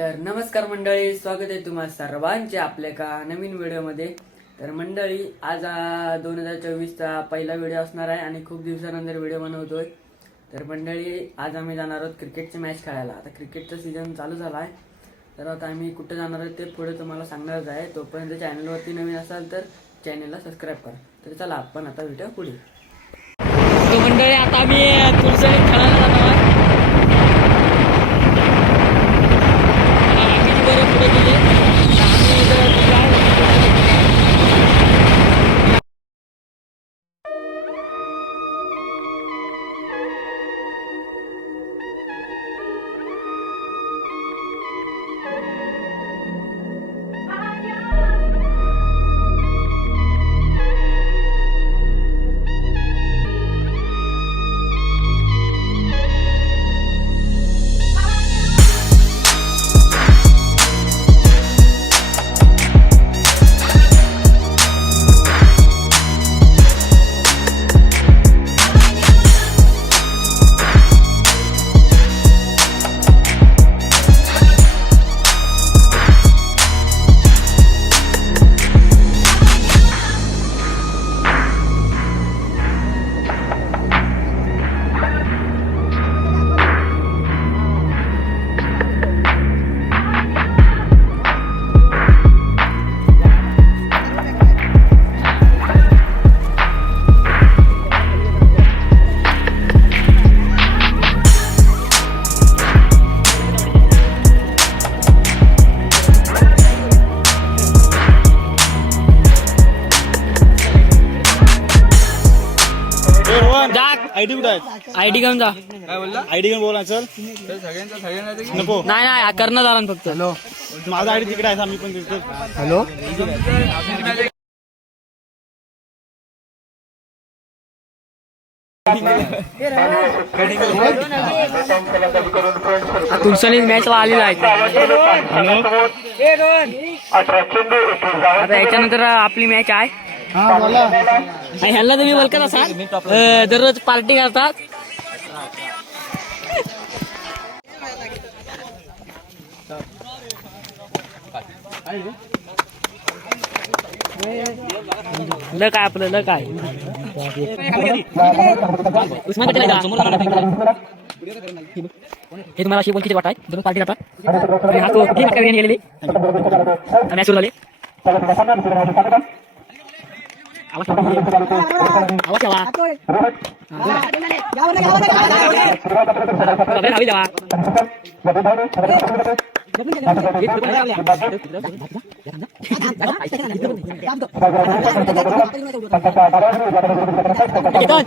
तर नमस्कार मंडळी स्वागत आहे तुम्हा सर्वांचे आपल्या का नवीन व्हिडिओमध्ये. तर मंडळी आज दोन हजार चोवीसचा पहिला व्हिडिओ असणार आहे आणि खूप दिवसानंतर व्हिडिओ बनवतोय. तर मंडळी आज आम्ही जाणार आहोत क्रिकेटची मॅच खेळायला. आता क्रिकेटचा सीझन चालू झाला आहे तर आता आम्ही कुठे जाणार आहोत ते पुढे तुम्हाला सांगणारच आहे. तोपर्यंत चॅनलवरती नवीन असाल तर चॅनलला सबस्क्राईब करा. तर चला आपण आता व्हिडिओ पुढे मंडळी आता आम्ही खेळायला आयडी घेऊन जा. आयडी घेऊन बोला चल. नको. नाही नाही कर्णधारण फक्त. हॅलो. माझा आयडी तिकडे आहे आम्ही पण तिकडे हॅलो. तुमच्या मॅचला आलेला आहे. आता याच्यानंतर आपली मॅच आहे. आणि ह्याला तुम्ही ओळखत असाल. अं, दररोज पार्टी करतात. ल काय आपलं ल काय? हे तुम्हाला अशी कोणती वाट आहे दोन पार्टी जातात आणि हा तो गेलेली मॅच सुरू झाली आवाज आवाज ठेवा. बाबा, खाली जावा. केतन,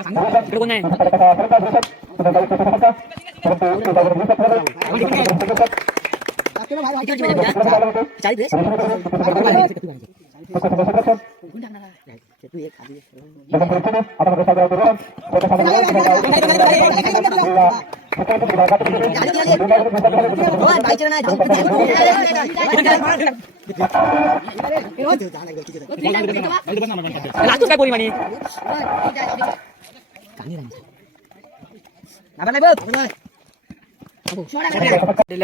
काय म्हणे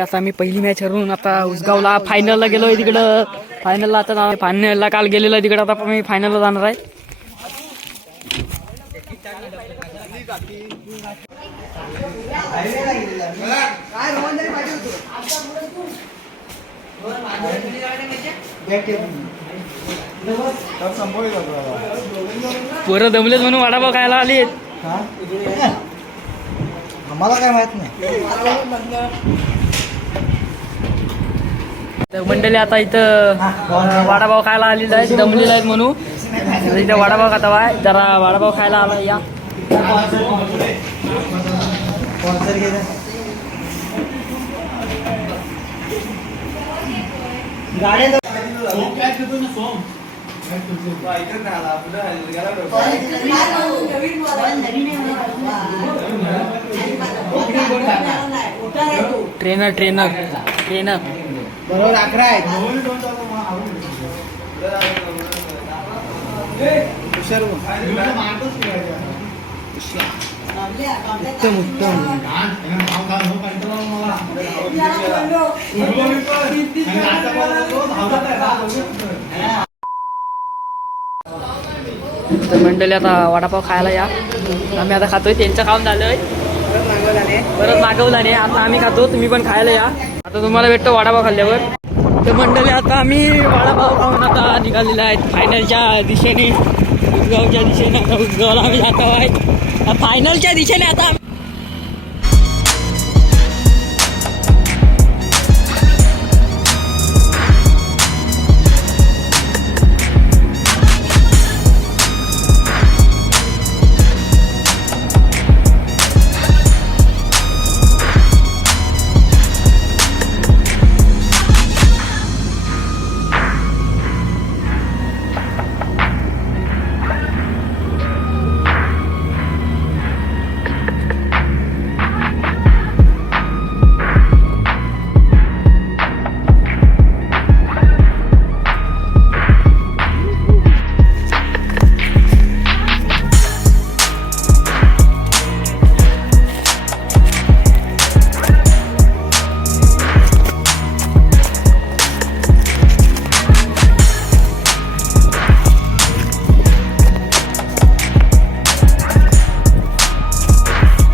आता आम्ही पहिली मॅच हरून आता उसगावला फायनलला गेलोय तिकडं. फायनलला आता फायनलला काल गेलेलो आहे तिकडं. आता मी फायनलला जाणार आहे. पोरं दमलेत म्हणून वडापाव खायला आली आम्हाला काय माहीत नाही. तर मंडळी आता इथं वडापाव खायला आलेलं आहे दमलेलं आहेत म्हणून. इथं वडापाव खाता आहे. जरा वडापाव खायला आला या. ट्रेनर ट्रेनर ट्रेनर बरोबर अकरा आहेत हुशार उत्तम उत्तम तर मंडळी आता वडापाव खायला या. आम्ही आता खातोय त्यांचं काम झालंय. परत मागवला नाही आता आम्ही खातो तुम्ही पण खायला या. आता तुम्हाला भेटतो वडापाव खाल्ल्यावर. तर मंडळी आता आम्ही वडापाव खाऊन आता निघालेला आहेत. फायनलच्या दिशेने उसगावच्या दिशेने आता आम्ही जातो आहे फायनलच्या दिशेने आता आम्ही-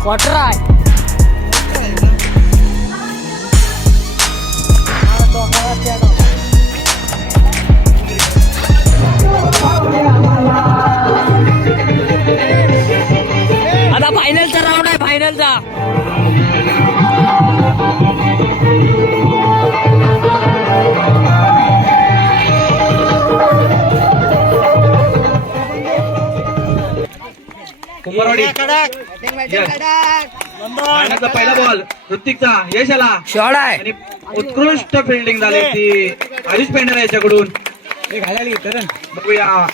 क्वार्टर आहे आता फायनलचा राऊंड आहे फायनलचा कुंभारवाडी. पाण्याचा पहिला बॉल ऋतिकचा यश आला शॉर्ट आहे. आणि उत्कृष्ट फिल्डिंग झाली ती. हरीश पेंडर याच्याकडून. बघूया.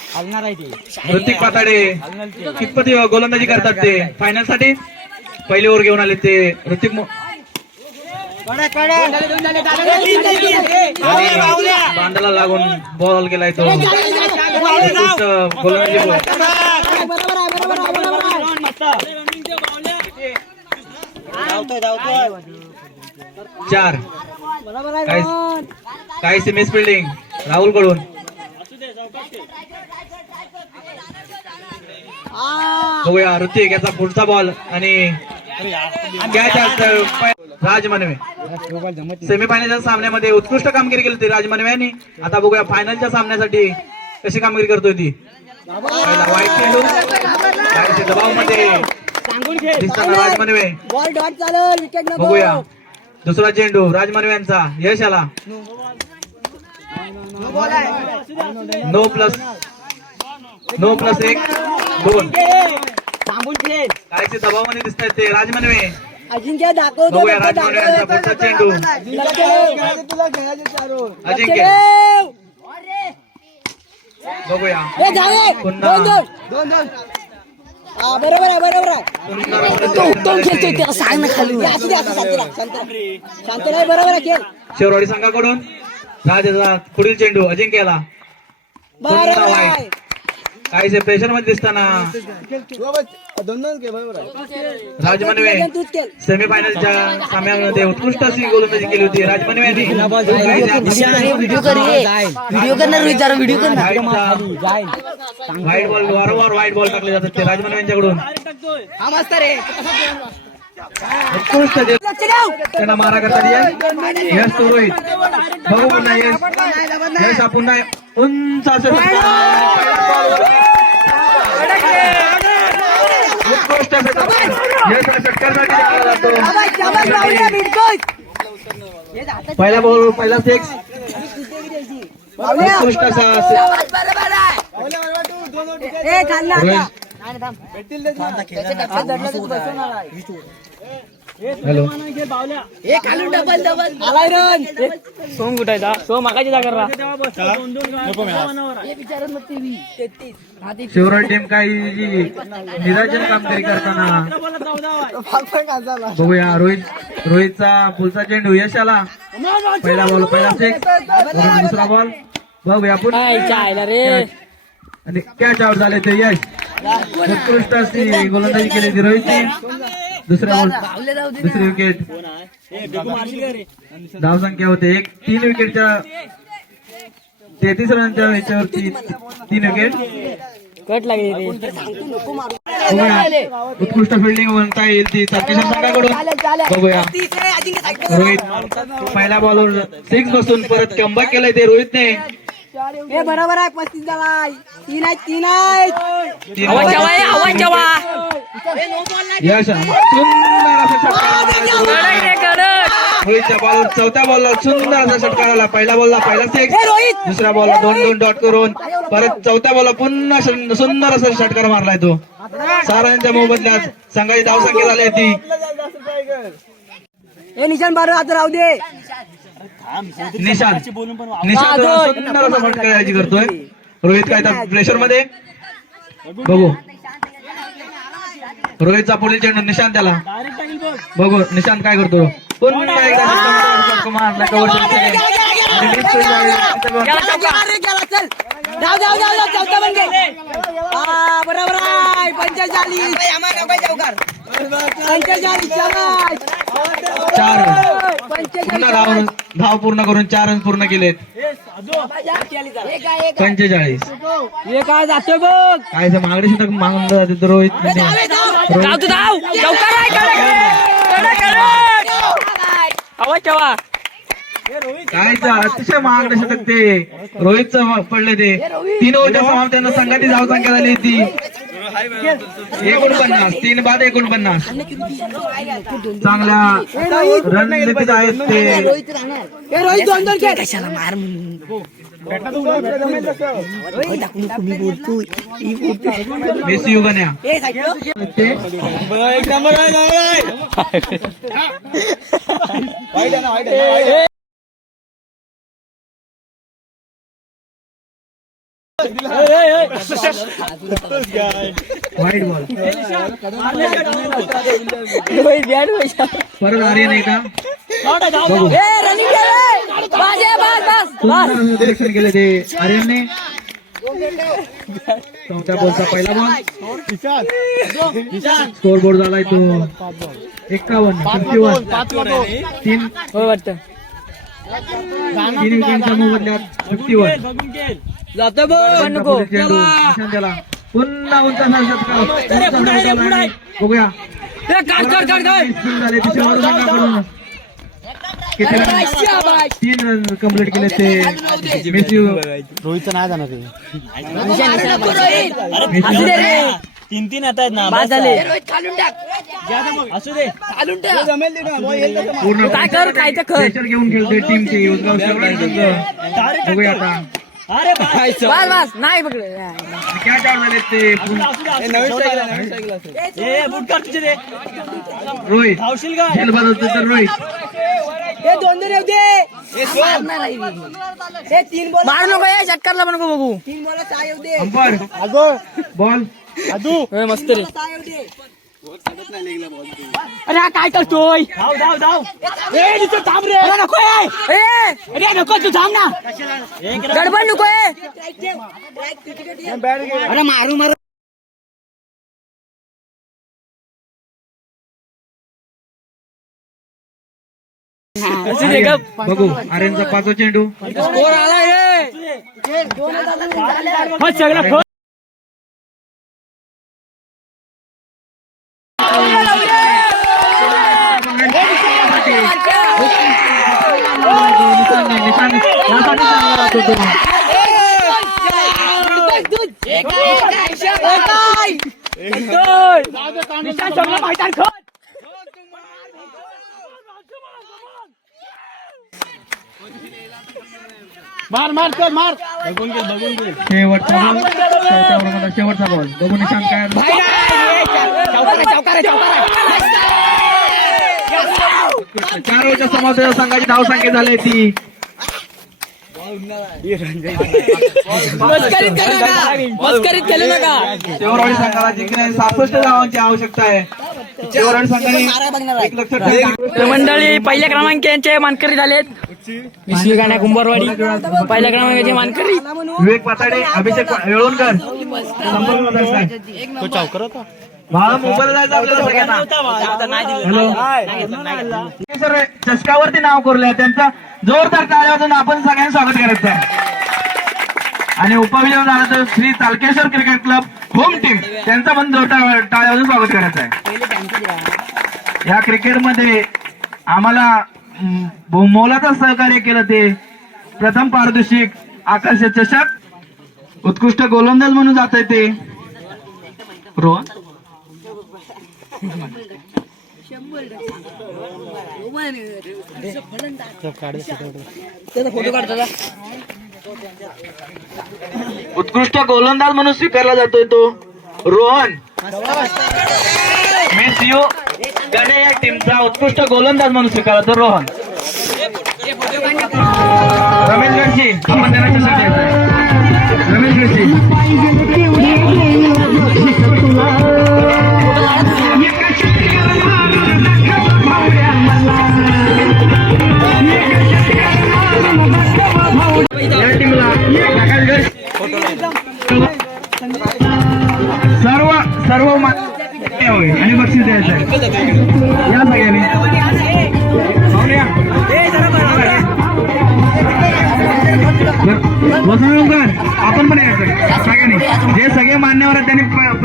ते. ऋतिक पाताडे. कितपत गोलंदाजी करतात ते? फायनलसाठी? पहिले ओव्हर घेऊन आले ते ऋतिक मो- आणि बांधाला लागून बॉल गेलाय तो उत्कृष्ट गोलंदाजी चार. काय काय मिस फिल्डिंग राहुलकडून बघूया ऋतिक याचा पुढचा बॉल आणि catch असतं. राज मनवे सेमीफायनलच्या सामन्यामध्ये उत्कृष्ट कामगिरी केली होती राज मनवे यांनी. आता बघूया फायनलच्या सामन्यासाठी कशी कामगिरी करतोय ती. वाईट चेंडू दबावमध्ये दिसताना राज मनवे बॉल डॉट चालल विकेट बघूया. दुसरा चेंडू राज मनवे यांचा. यश आला. No plus. नो प्लस एक. दोन. थांबून खेळ कायचे दबावामध्ये दिसत आहेत ते? राज मनवे अजिंक्य दाखव बघूया राज मनवे यांचा पुढचा चेंडू. अजिंक्य. बघूया. पुन्हा. दोन दोन. हा बरोबर आहे बरोबर आहे. सुंदर उत्तम खेळतोय त्याला सांग ना खाली. असू दे असू शांत राहा, शांत राहा. शांत राहा, बरोबर आहे खेळ. शेवरवाडी संघाकडून राजाचा पुढील चेंडू अजिंक्यला. बरोबर आहे. काहीसे प्रेशरमध्ये दिसताना? दोन दोन खेळ बरोबर आहे राज मनवे तूच खेळ सेमीफायनलच्या सामन्यामध्ये उत्कृष्ट अशी गोलंदाजी केली होती. राज मनवे यांनी व्हिडिओ कर व्हिडिओ करणार विचार व्हिडिओ व्हाईटचा- व्हाईट बॉल वारंवार व्हाईट बॉल टाकले जातात ते राजमन यांच्याकडून. हा मस्त रे उत्कृष्ट त्यांना मारा करतात यश तो रोहित भाऊ पुन्हा यश. यश हा पुन्हा उंच असं उत्कृष्ट यश हा षटकारसाठी टाकला जातो. पहिला बॉल पहिला सिक्स उत्कृष्ट असा रोहित. हॅलो. ए खालून डबल डबल आलाय रन. सोम कुठायचा सोम मागाची जागा राहा शिवराज टीम काही जी निराजन कामगिरी करताना बघूया. रोहित रोहितचा पुलचा चेंडू. यश आला. पहिला बॉल पहिला सिक्स दुसरा बॉल बघूया. आयला रे? आणि कॅच आउट झाले ते. यश. उत्कृष्ट अशी गोलंदाजी केली होती रोहितने. दुसऱ्या बॉल दुसरी विकेट धावसंख्या होते एक. तीन विकेटच्या तेहतीस रनच्या ह्याच्यावरती तीन विकेट कट लागेल उत्कृष्ट फिल्डिंग म्हणता येईल ती. सतीश संघाकडून बघूया. रोहित पहिल्या बॉलवर सिक्स बसून परत कमबॅक केलंय ते रोहितने. हे बरोबर आहे पस्तीस जवळ तीन आहेत तीन आहेत. तीन आवाज. जेवा ए, आवाज जेवा यश सुंदर असा षटकार मारला कडक रे, कडक. रोहितच्या बॉलवर चौथ्या बॉलला सुंदर असा षटकार आला पहिल्या बॉलला पहिला सिक्स हे रोहित. दुसऱ्या बॉलला दोन दोन डॉट करून. परत चौथ्या बॉलला पुन्हा सुंदर असा षटकार मारलाय तो. सारांच्या मोबदल्यात संघाची धावसंख्या झाली ती हे निशाण बरोबर आता राहू दे. निशांत निशांत सुंदर असा फटका यायची करतोय रोहित काय तर प्रेशरमध्ये बघू रोहितचा पुढील चेंडू निशांत त्याला बघू निशांत काय करतो पुन्हा एकदा मारला हा बरोबर आहे पंचेचाळीस पंचेचाळीस चार धाव धाव पूर्ण करून चार रन पूर्ण केलेत. पंचेचाळीस. हे काय जातोय बघ. काय मागणी षटक मागून जाते रोहित काय अतिशय महागडे षटक ते. रोहितचं पडले ते. तीन ओव्हरच्या समाप्तीनं संघाची धावसंख्या झाली ती एकोणपन्नास तीन बाद एकोणपन्नास चांगल्या रणनीतीत आहेत ते हे रोहित दोन दोन खेळ कशाला मार मेसी युगन्या ते व्हाईट बॉल रोहित बॅट पैसा परत आर्यन आहे का बघू हे केलं हे, ते आर्यनने चौथ्या बॉलचा पहिला बॉल स्कोर बोर्ड झालाय तो एक्कावन्न फिफ्टी वन तीन हो वाटतं तीन विकेटच्या मोबदल्यात फिफ्टी वन जातो बघ. त्याला पुन्हा उंच बघूया. तीन रन कंप्लीट केले ते. मेसी असू दे रे. तीन तीन येत आहेत ना बाद झाले. असू दे. पूर्ण काय कर काय ते कर. प्रेशर घेऊन खेळतोय टीमची बघूया आता. अरे. बस बस नाही पकडे. काय रोहित. धावशील का? रोहित. हे दोन दोन येऊ दे. हे तीन बॉल मारू नको षटकारला बघू. तीन बॉल सहा येऊ दे. बॉल. मस्त रे. सहा येऊ दे. अरे हा काय करतोय? धाव धाव धाव ए तिथं थांब रे. अरे नको ए. ए, अरे नको तू थांब ना. गडबड नको अरे मारू मारू. बघू आर्यनचा पाचवा चेंडू. स्कोर आला रे. मग सगळं मैदान खत मार मार कर मार. शेवटचा बॉल. चौथ्या शेवटचा बॉल निशांत काय चार ओव्हरच्या समाप्तीच्या संघाची धाव संख्या झाली ती. मस्करीत करू नका. मस्करीत केलं नका. शेवरवाडी संघाला सहासष्ट धावांची आवश्यकता आहे. शिवरण संघाने एक लक्ष मंडळी पहिल्या क्रमांकाचे मानकरी झालेत. विश्वी गाण्या कुंभारवाडी. पहिल्या क्रमांकाचे मानकरी. विवेक पाताडे अभिषेक येळवणकर संपर्क. भावा मोबाईल हॅलो. सर चषकावरती नाव कोरलंय. त्यांचा जोरदार वाजवून आपण सगळ्यांनी स्वागत करायचं आहे. आणि उपविजेता झालं तर Shri Talkeshwar cricket club home team त्यांचा पण जोरदार टाळ्या वाजवून स्वागत करायचं आहे. या क्रिकेटमध्ये आम्हाला मोलाचं सहकार्य केलं ते. प्रथम पारितोषिक आकर्ष चषक उत्कृष्ट गोलंदाज म्हणून जात आहे ते. रोहन? उत्कृष्ट गोलंदाज म्हणून स्वीकारला जातोय तो रोहन. मी सीओ गणे या टीमचा उत्कृष्ट गोलंदाज म्हणून स्वीकारला तो रोहन. रमेश गडशी रमेश गडशी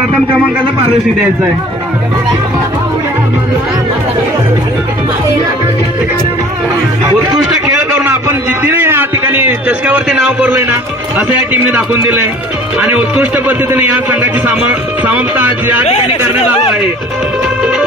प्रथम क्रमांकाचं पारसी द्यायचं आहे. उत्कृष्ट खेळ करून आपण जितीने या ठिकाणी चषकावरती नाव कोरलंय ना असं या टीमने दाखवून दिलंय. आणि उत्कृष्ट पद्धतीने या संघाची साम आज या ठिकाणी करण्यात आलो आहे.